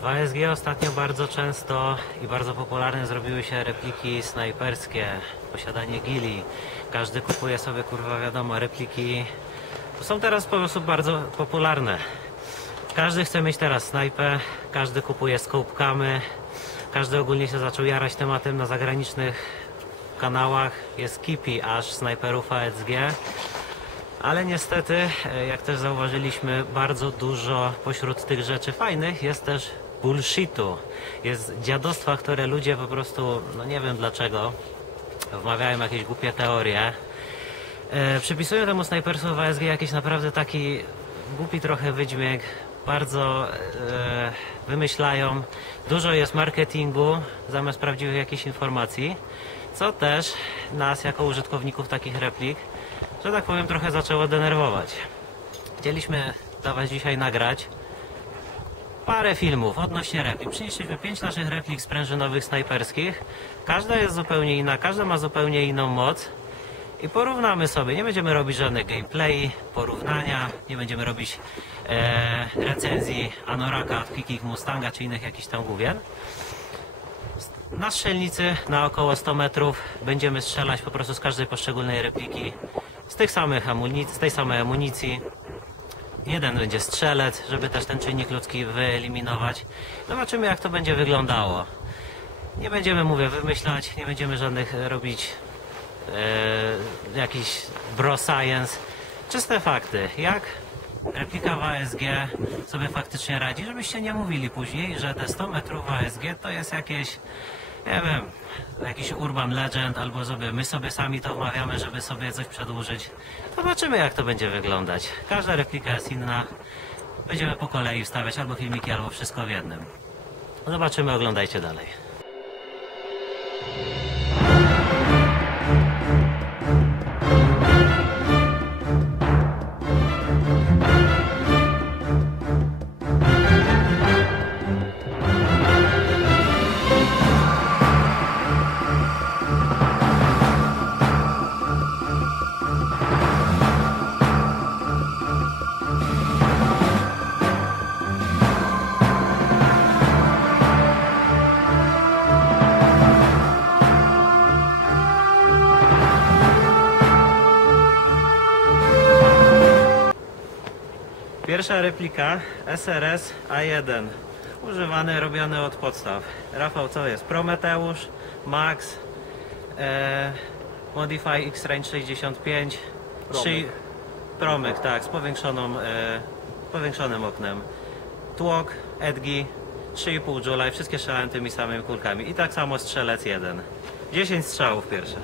W ASG ostatnio bardzo często i bardzo popularne zrobiły się repliki snajperskie, posiadanie gili. Każdy kupuje sobie, kurwa, wiadomo, repliki. Są teraz po prostu bardzo popularne. Każdy chce mieć teraz snajpę, każdy kupuje scope camy, każdy ogólnie się zaczął jarać tematem na zagranicznych kanałach. Jest kipi aż snajperów ASG. Ale niestety, jak też zauważyliśmy, bardzo dużo pośród tych rzeczy fajnych jest też bullshitu. Jest dziadostwa, które ludzie po prostu, no nie wiem dlaczego, wmawiają jakieś głupie teorie. Przypisują temu snajperstwu w ASG jakiś naprawdę taki głupi trochę wydźwięk. Bardzo wymyślają. Dużo jest marketingu zamiast prawdziwych jakichś informacji, co też nas jako użytkowników takich replik, że tak powiem, trochę zaczęło denerwować. Chcieliśmy dla Was dzisiaj nagrać parę filmów odnośnie replik. Przynieśliśmy 5 naszych replik sprężynowych snajperskich. Każda jest zupełnie inna, każda ma zupełnie inną moc. I porównamy sobie. Nie będziemy robić żadnych gameplay, porównania, nie będziemy robić recenzji Anoraka od Kikik Mustanga czy innych jakichś tam gówien. Na strzelnicy na około 100 metrów będziemy strzelać po prostu z każdej poszczególnej repliki z tych samych amunicji, z tej samej amunicji. Jeden będzie strzelec, żeby też ten czynnik ludzki wyeliminować. Zobaczymy, jak to będzie wyglądało. Nie będziemy, mówię, wymyślać, nie będziemy żadnych robić jakiś bro science. Czyste fakty. Jak replika w ASG sobie faktycznie radzi, żebyście nie mówili później, że te 100 metrów w ASG to jest jakieś, nie wiem, jakiś urban legend, albo sobie my sobie sami to wmawiamy, żeby sobie coś przedłużyć. Zobaczymy, jak to będzie wyglądać. Każda replika jest inna. Będziemy po kolei wstawiać albo filmiki, albo wszystko w jednym. Zobaczymy, oglądajcie dalej. Pierwsza replika SRS A1, używany, robiony od podstaw. Rafał, co jest? Prometeusz, Max, Modify X-Range 65, Promyk, tak, z powiększonym oknem. Tłok, Edgi, 3,5 Joule, wszystkie strzelają tymi samymi kulkami. I tak samo strzelec 1. 10 strzałów pierwsze.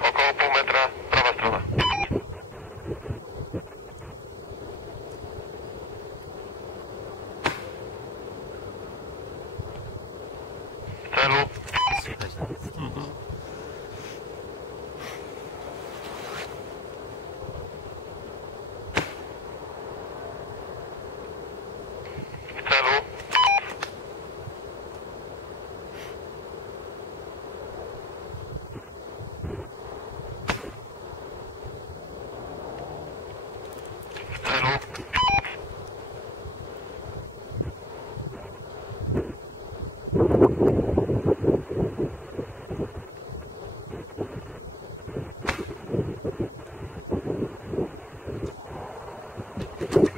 Około pół metra, prawa strona. Celu. Słychać nawet. W celu. W celu.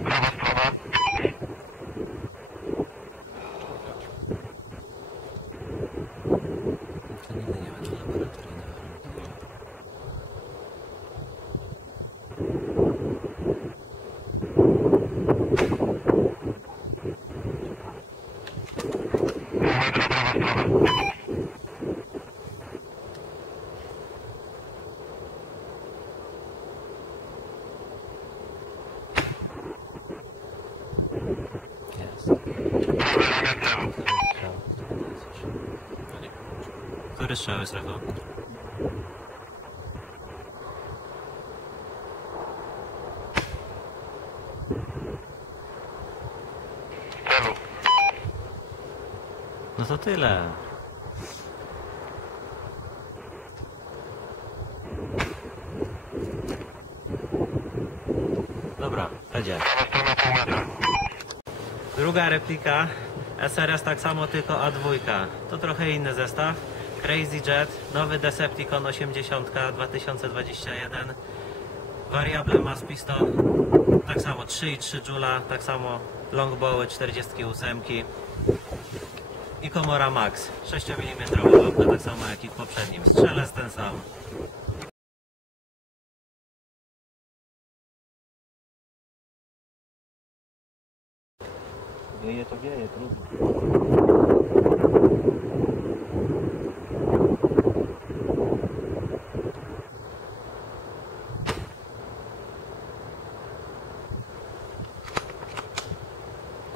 Prawa strona. To nigdy nie będą laboratoryjne warunki. Pół metra, prawa strona. Jest. Prawy celu. Który strzał jest, Rafał? W celu. No to tyle. Dobra, będzie. Prawa strona pół metra. Druga replika. SRS tak samo, tylko A2. To trochę inny zestaw. Crazy Jet, nowy Decepticon 80 2021. Variable Mass Piston. Tak samo 3,3 Joula, tak samo longbowy 48 i komora Max 6 mm lądka, tak samo jak i w poprzednim. Strzelec ten sam. Wieje to wieje, trudno.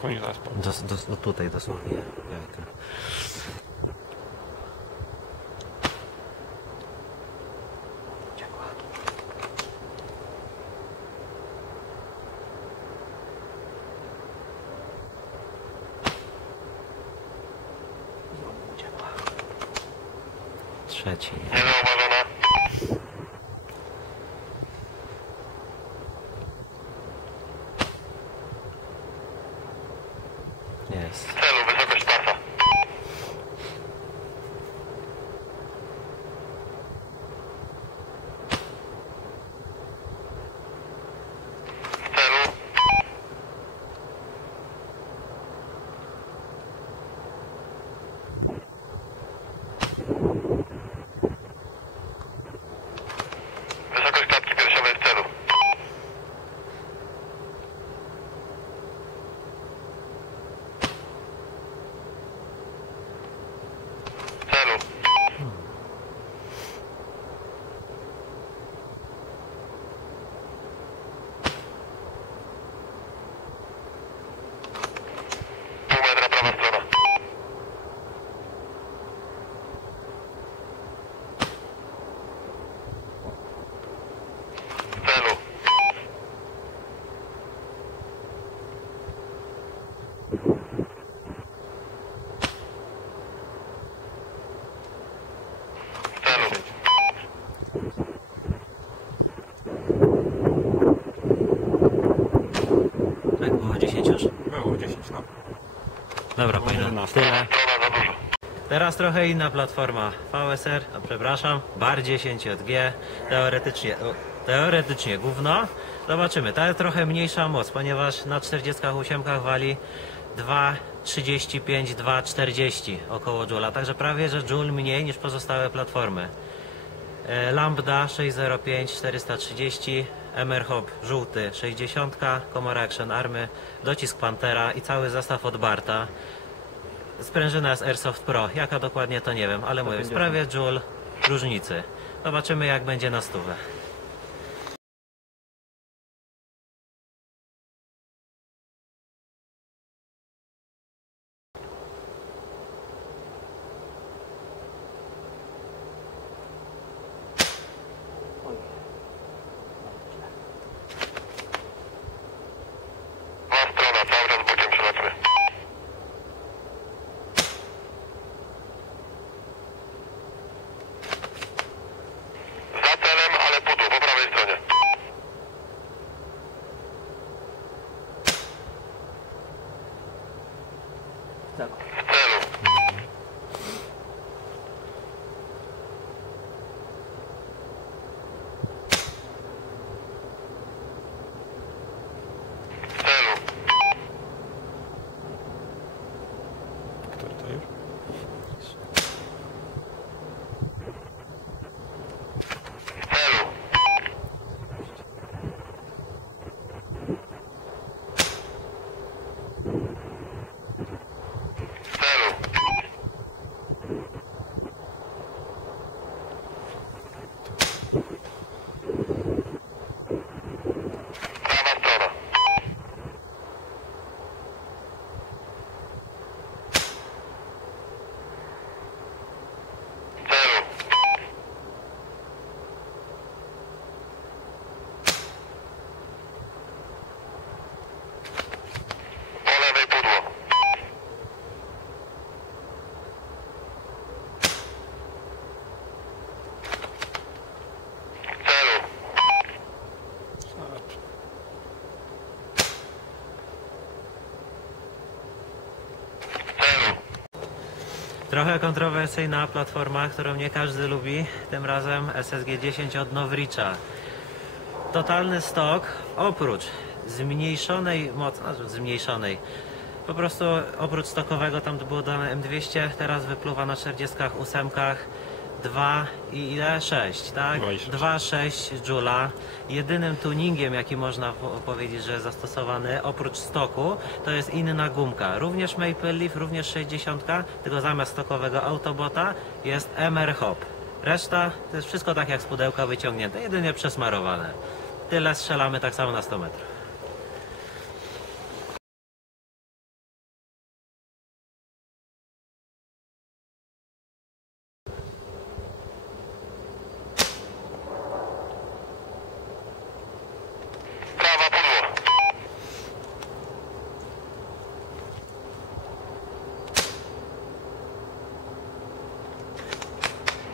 Koń zaspał. Tutaj dosłownie. Jajka. Ciepła. Znowu ciepła. Trzeci. Niezauważona. Jest. W celu. Wysokość pasa. W celu. Wysokość klatki piersiowej w celu. W celu. Pół metra prawa strona. W celu. W celu. Tak było 10 już? Było 10, no. Dobra, powinno 11. tyle. Strona za dużo. Teraz trochę inna platforma. VSR, a przepraszam, bar 10G. Teoretycznie gówno. Zobaczymy. Ta jest trochę mniejsza moc, ponieważ na 48 wali 2,35, 2,40 około Joula. Także prawie, że Joule mniej niż pozostałe platformy. Lambda 605 430, MR-Hop żółty 60, komora Action Army, docisk Panthera i cały zestaw od Barta. Sprężyna z Airsoft Pro, jaka dokładnie to nie wiem, ale mówię, w sprawie Joule różnicy. Zobaczymy jak będzie na stówę. Zła strona. Cały czas bokiem przelecimy. Za celem, ale pół Trochę kontrowersyjna platforma, którą nie każdy lubi, tym razem SSG-10 od Novricha. Totalny stok, oprócz zmniejszonej mocy, zmniejszonej, po prostu oprócz stokowego tam było dane M200, teraz wypluwa na 48 2 i ile? 6, tak? 2,6. 2,6 Joula. Jedynym tuningiem, jaki można powiedzieć, że jest zastosowany, oprócz stoku, to jest inna gumka. Również Maple Leaf, również 60, tylko zamiast stokowego Autobota jest MR Hop. Reszta to jest wszystko tak jak z pudełka wyciągnięte, jedynie przesmarowane. Tyle strzelamy tak samo na 100 metrów. Prawa pudło.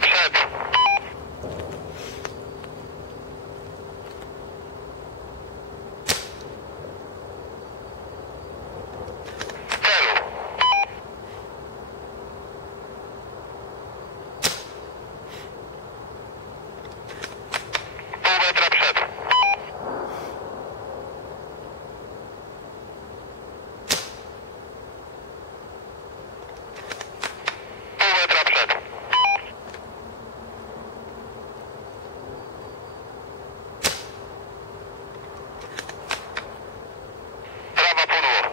Przed. W celu. Pół metra przed. Pół metra przed. Prawa pudło.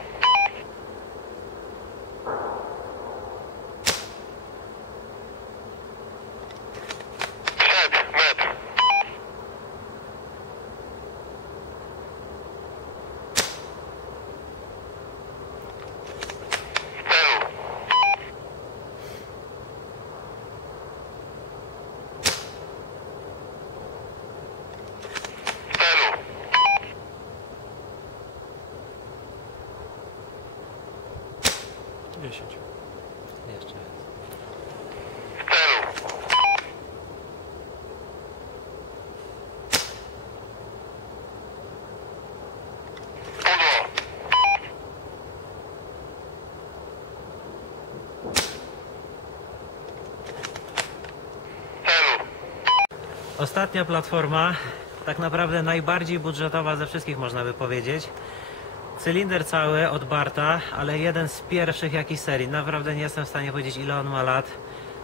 Przed. Metr. W celu. W celu. 10. Jeszcze raz. W celu. Pudło. Celu. Ostatnia platforma, tak naprawdę najbardziej budżetowa ze wszystkich można by powiedzieć. Cylinder cały od Barta, ale jeden z pierwszych jakiś serii. Naprawdę nie jestem w stanie powiedzieć ile on ma lat.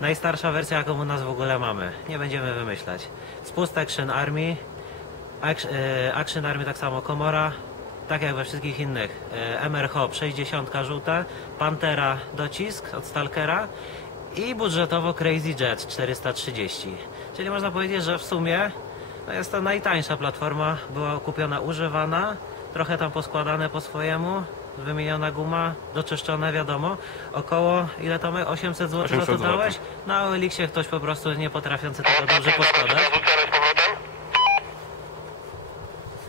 Najstarsza wersja jaką u nas w ogóle mamy. Nie będziemy wymyślać. Spust Action Army. Action Army tak samo Komora. Tak jak we wszystkich innych. MR Hop 60 żółte. Pantera docisk od Stalkera. I budżetowo Crazy Jet 430. Czyli można powiedzieć, że w sumie no jest to najtańsza platforma. Była kupiona używana. Trochę tam poskładane po swojemu, wymieniona guma, doczyszczone wiadomo, około, ile to my, 800 zł 800 za to zł. dałeś? Na OLX-ie ktoś po prostu nie potrafiący tego dobrze Ostatni zabrać poskładać. teraz usterę z powrotem.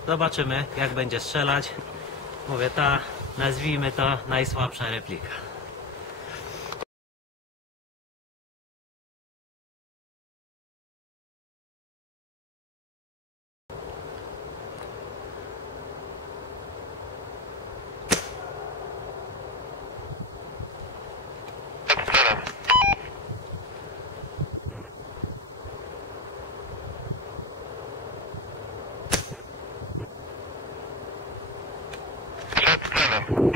Zobaczymy jak będzie strzelać. Mówię, ta, nazwijmy to najsłabsza replika. Przed celem. Przed celem.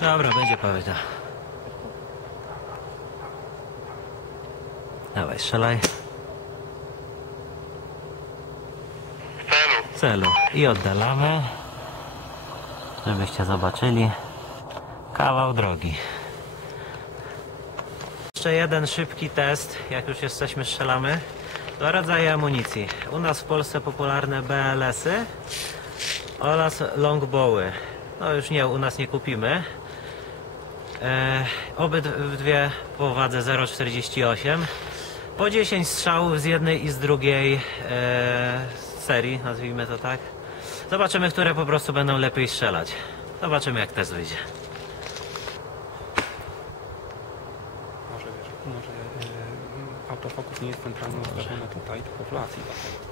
Dobra, będzie powiedział. Dawaj, strzelaj. W celu. Celu. I oddalamy. Żebyście zobaczyli. Kawał drogi. Jeszcze jeden szybki test, jak już jesteśmy, strzelamy. Dwa rodzaje amunicji. U nas w Polsce popularne BLS-y oraz longbowy. No już nie, u nas nie kupimy. Obydwie po wadze 0,48. Po 10 strzałów z jednej i z drugiej serii, nazwijmy to tak. Zobaczymy, które po prostu będą lepiej strzelać. Zobaczymy, jak test wyjdzie. Może wiesz, może autofokus nie jest centralnie ustawiony tutaj, tylko w lacji takiej.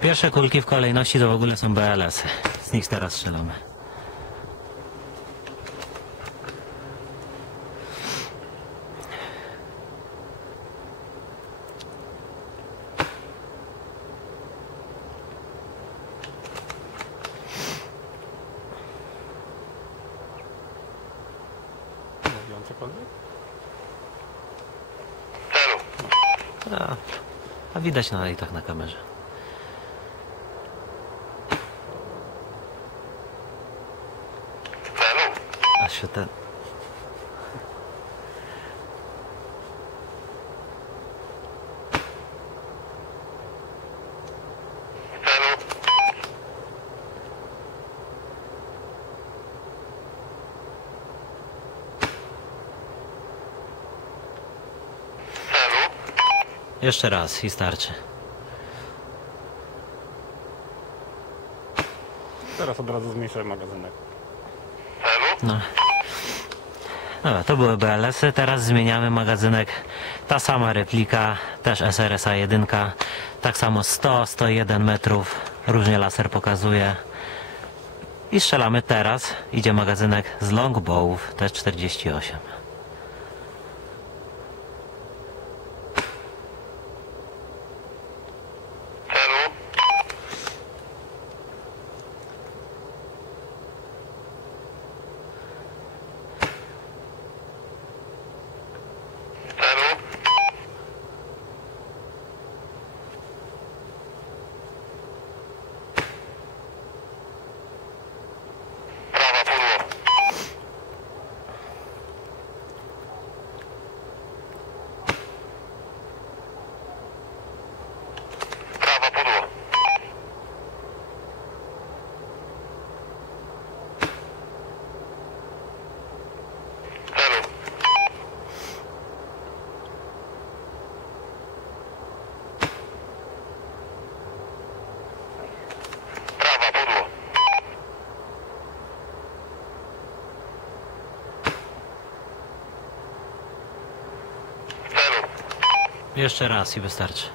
Pierwsze kulki w kolejności to w ogóle są BLS-y. Z nich teraz strzelamy. Mówią cokolwiek? W celu. A widać i tak na kamerze. W celu. A się ten... W celu. W celu. Jeszcze raz i starczy. Teraz od razu zmniejszę magazynek. W celu. No. Dobra, to były BLS-y, teraz zmieniamy magazynek. Ta sama replika, też SRSA 1, tak samo 100-101 metrów, różnie laser pokazuje. I strzelamy teraz, idzie magazynek z longbowów, też 48. W celu. W celu. Prawa pudło. Prawa pudło. W celu. Prawa pudło. W celu. Jeszcze raz i wystarczy.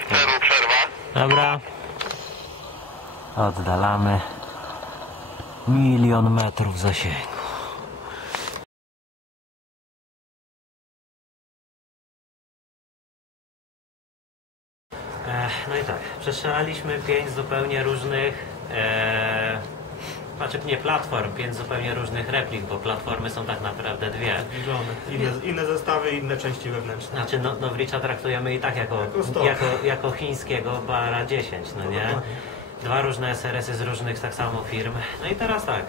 W celu przerwa. Dobra. Oddalamy. 1 000 000 metrów zasięgu. No i tak, przestrzelaliśmy 5 zupełnie różnych, znaczy nie platform, 5 zupełnie różnych replik, bo platformy są tak naprawdę dwie. Inne zestawy, inne części wewnętrzne. Znaczy Nowricza traktujemy i tak jako stok. jako chińskiego Bara 10, no nie? dokładnie. Dwa różne SRS-y z różnych tak samo firm. No i teraz tak,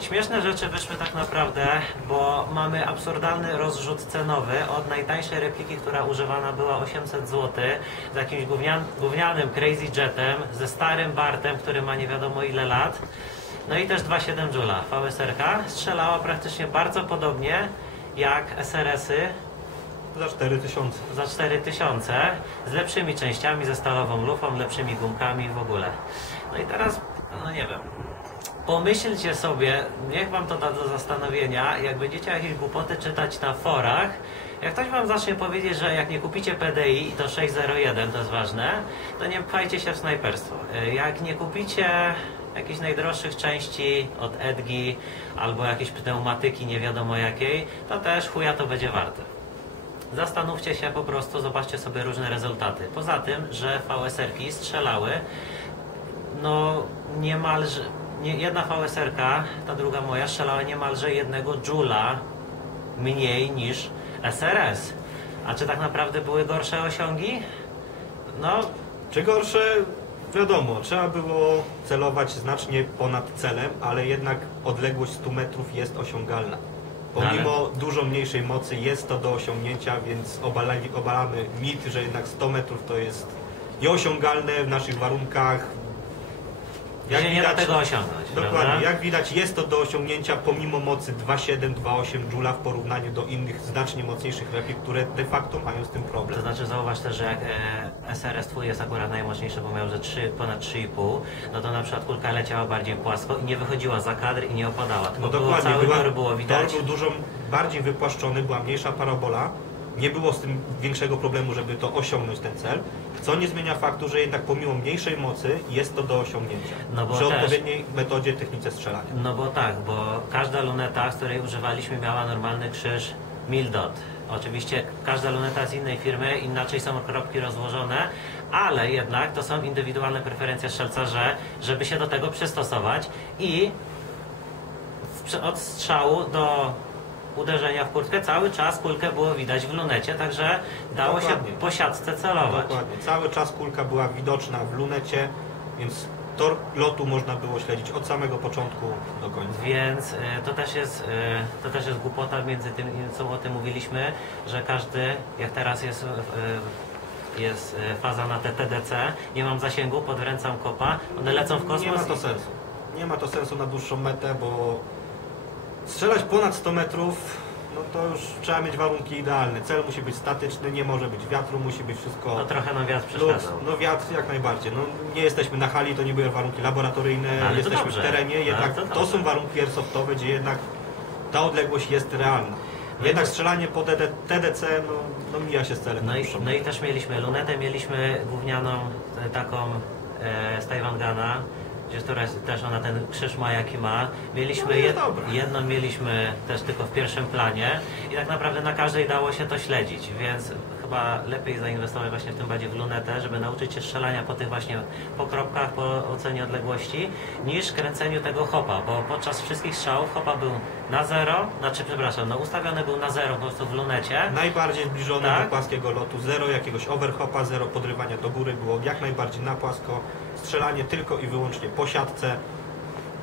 śmieszne rzeczy wyszły tak naprawdę, bo mamy absurdalny rozrzut cenowy od najtańszej repliki, która używana była 800 zł, z jakimś gównianym Crazy Jetem, ze starym Bartem, który ma nie wiadomo ile lat. No i też 2,7 Joula. VSR-ka strzelała praktycznie bardzo podobnie jak SRS-y Za 4000. za 4000 z lepszymi częściami, ze stalową lufą, lepszymi gumkami w ogóle. No i teraz, no nie wiem, pomyślcie sobie, niech wam to da do zastanowienia, jak będziecie jakieś głupoty czytać na forach, jak ktoś wam zacznie powiedzieć, że jak nie kupicie PDI i to 601, to jest ważne, to nie pchajcie się w snajperstwo. Jak nie kupicie jakichś najdroższych części od Edgi albo jakieś pneumatyki nie wiadomo jakiej, to też chuja to będzie warte. zastanówcie się po prostu, zobaczcie sobie różne rezultaty. Poza tym, że VSR-ki strzelały, no niemalże, jedna VSR-ka, ta druga moja, strzelała niemalże 1 Joula mniej niż SRS. A czy tak naprawdę były gorsze osiągi? No, Czy gorsze? Wiadomo, trzeba było celować znacznie ponad celem, ale jednak odległość 100 metrów jest osiągalna. Pomimo dużo mniejszej mocy jest to do osiągnięcia, więc obalamy mit, że jednak 100 metrów to jest nieosiągalne w naszych warunkach. jak nie da tego osiągnąć, Dokładnie, prawda? jak widać jest to do osiągnięcia pomimo mocy 2,7-2,8 Joula w porównaniu do innych znacznie mocniejszych replik, które de facto mają z tym problem. To znaczy zauważ też, że jak SRS twój jest akurat najmocniejszy, bo miał że ponad 3,5, no to na przykład kulka leciała bardziej płasko i nie wychodziła za kadr i nie opadała, tylko No dokładnie, było widać. tor był dużo bardziej wypłaszczony, była mniejsza parabola, nie było z tym większego problemu, żeby to osiągnąć ten cel, co nie zmienia faktu, że jednak pomimo mniejszej mocy jest to do osiągnięcia No bo przy też- odpowiedniej metodzie, technice strzelania. No bo tak, bo każda luneta, z której używaliśmy, miała normalny krzyż Mildot. Oczywiście każda luneta z innej firmy, inaczej są kropki rozłożone, ale jednak to są indywidualne preferencje strzelca, żeby się do tego przystosować i od strzału do uderzenia w kurtkę cały czas kulkę było widać w lunecie, także dało Dokładnie. się po siatce celować. Dokładnie. Cały czas kulka była widoczna w lunecie, więc tor lotu można było śledzić od samego początku do końca. Więc to też jest głupota między tym, co o tym mówiliśmy, że każdy, jak teraz jest faza na TTDC, nie mam zasięgu, podręcam kopa, one lecą w kosmos. Nie ma to sensu. Nie ma to sensu na dłuższą metę, bo strzelać ponad 100 metrów, no to już trzeba mieć warunki idealne. Cel musi być statyczny, nie może być wiatru, musi być wszystko No trochę nam wiatr luz. przeszkadzał. No wiatr jak najbardziej. No, nie jesteśmy na hali, to nie były warunki laboratoryjne, Ale to jesteśmy dobrze. w terenie, Ale jednak to to dobrze. są warunki airsoftowe, gdzie jednak ta odległość jest realna. No Jednak i- strzelanie po TDC no mija się z celem. na dłuższą No i też mieliśmy lunetę, mieliśmy gównianą taką z Tajwangana, która też ona ten krzyż ma jaki ma. Mieliśmy No jest dobra. jedną mieliśmy też tylko w pierwszym planie i tak naprawdę na każdej dało się to śledzić, więc chyba lepiej zainwestować właśnie w tym bardziej w lunetę, żeby nauczyć się strzelania po tych właśnie po kropkach, po ocenie odległości, niż kręceniu tego hopa, bo podczas wszystkich strzałów hopa był na zero, no ustawiony był na zero po prostu w lunecie. Najbardziej zbliżone Tak. do płaskiego lotu, zero jakiegoś overhopa, zero podrywania do góry, było jak najbardziej na płasko, strzelanie tylko i wyłącznie po siatce,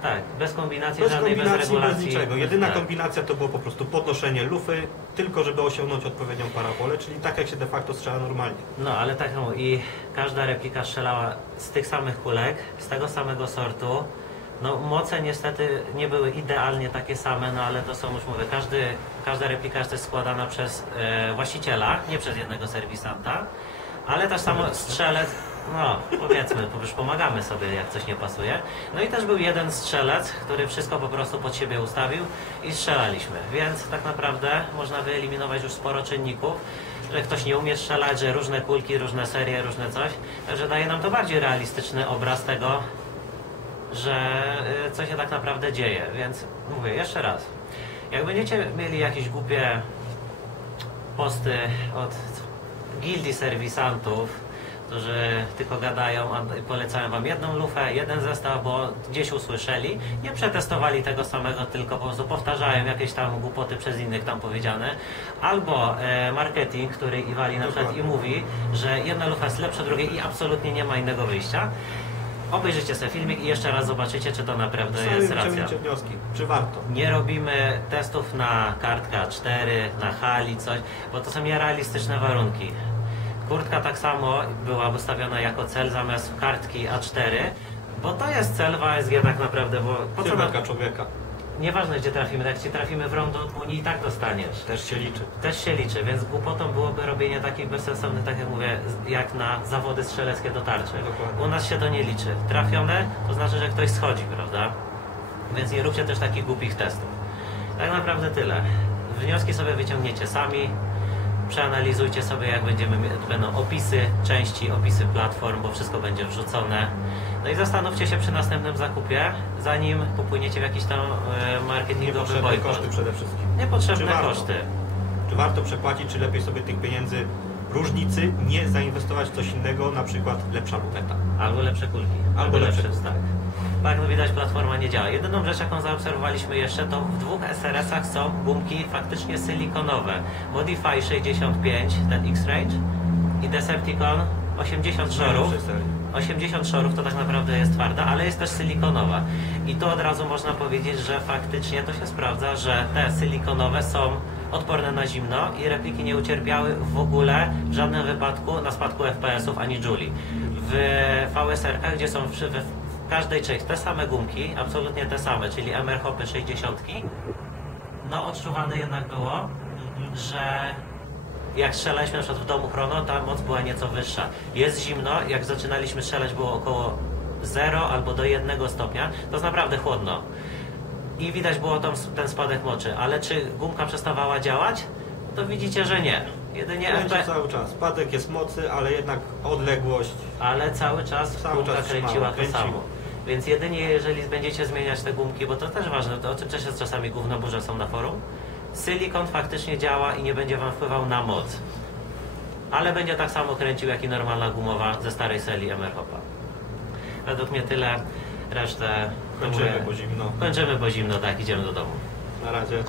Tak, bez kombinacji bez żadnej, bez kombinacji, bez regulacji. niczego. Jedyna tak. kombinacja to było po prostu podnoszenie lufy, tylko żeby osiągnąć odpowiednią parabolę, czyli tak jak się de facto strzela normalnie. No, ale tak no, i każda replika strzelała z tych samych kulek, z tego samego sortu. No, moce niestety nie były idealnie takie same, no ale to są, już mówię, każda replika jest też składana przez właściciela, nie przez jednego serwisanta, ale też samo strzelec, no powiedzmy, bo już pomagamy sobie, jak coś nie pasuje. No i też był jeden strzelec, który wszystko po prostu pod siebie ustawił i strzelaliśmy, więc tak naprawdę można wyeliminować już sporo czynników, że ktoś nie umie strzelać, że różne kulki, różne serie, różne coś, także daje nam to bardziej realistyczny obraz tego, że co się tak naprawdę dzieje, więc mówię jeszcze raz, jak będziecie mieli jakieś głupie posty od gildii serwisantów, którzy tylko gadają, a polecają wam jedną lufę, jeden zestaw, bo gdzieś usłyszeli, nie przetestowali tego samego, tylko po prostu powtarzają jakieś tam głupoty przez innych tam powiedziane, albo marketing, który i wali na przykład i mówi, że jedna lufa jest lepsza od drugiej i absolutnie nie ma innego wyjścia. Obejrzyjcie sobie filmik i jeszcze raz zobaczycie, czy to naprawdę Sami jest racja. wyciągnięcie wnioski, czy warto. Nie robimy testów na kartka 4, na hali, coś, bo to są nierealistyczne warunki. Kurtka tak samo była wystawiona jako cel zamiast kartki A4, bo to jest cel w ASG tak naprawdę, bo po co Sylwetka człowieka nieważne gdzie trafimy, jak ci trafimy w rondo od Unii i tak dostaniesz. też się liczy. Też się liczy, więc głupotą byłoby robienie takich bezsensownych, tak jak mówię, jak na zawody strzeleckie do tarczy. Dokładnie. U nas się to nie liczy. Trafione to znaczy, że ktoś schodzi, prawda? Więc nie róbcie też takich głupich testów. Tak naprawdę tyle. Wnioski sobie wyciągniecie sami. Przeanalizujcie sobie, jak będą opisy części, opisy platform, bo wszystko będzie wrzucone. No i zastanówcie się przy następnym zakupie, zanim popłyniecie w jakiś tam marketingowy Niepotrzebne bojkot. koszty przede wszystkim. Niepotrzebne Czy warto? koszty. Czy warto przepłacić, czy lepiej sobie tych pieniędzy różnicy nie zainwestować w coś innego, na przykład lepsza luneta. Albo lepsze kulki. Albo lepsze tak. Tak, no widać, platforma nie działa. Jedyną rzecz, jaką zaobserwowaliśmy jeszcze, to w dwóch SRS-ach są gumki faktycznie silikonowe. Modify 65, ten X-Range i Decepticon 80 szorów. Najlepszej serii. 80 szorów to tak naprawdę jest twarda, ale jest też silikonowa. I to od razu można powiedzieć, że faktycznie to się sprawdza, że te silikonowe są odporne na zimno i repliki nie ucierpiały w ogóle w żadnym wypadku na spadku FPS-ów ani Jouli. W VSR-kach, gdzie są w każdej części te same gumki, absolutnie te same, czyli MR Hopy 60, no odczuwane jednak było, że jak strzelaliśmy na przykład w domu Chrono, ta moc była nieco wyższa. Jest zimno, jak zaczynaliśmy strzelać było około 0 albo do 1 stopnia, to jest naprawdę chłodno. I widać było ten spadek moczy, ale czy gumka przestawała działać? To widzicie, że nie. Jedynie Kręci FPS, cały czas. Spadek jest mocy, ale jednak odległość. ale cały czas gumka kręciła to kręciło. samo. Więc jedynie jeżeli będziecie zmieniać te gumki, bo to też ważne, to o czym też jest czasami gównoburze są na forum, silikon faktycznie działa i nie będzie wam wpływał na moc. Ale będzie tak samo kręcił jak i normalna gumowa ze starej serii MR Hopa. Według mnie tyle, resztę... Kończymy, bo zimno. Kończymy, bo zimno, tak, idziemy do domu. Na razie.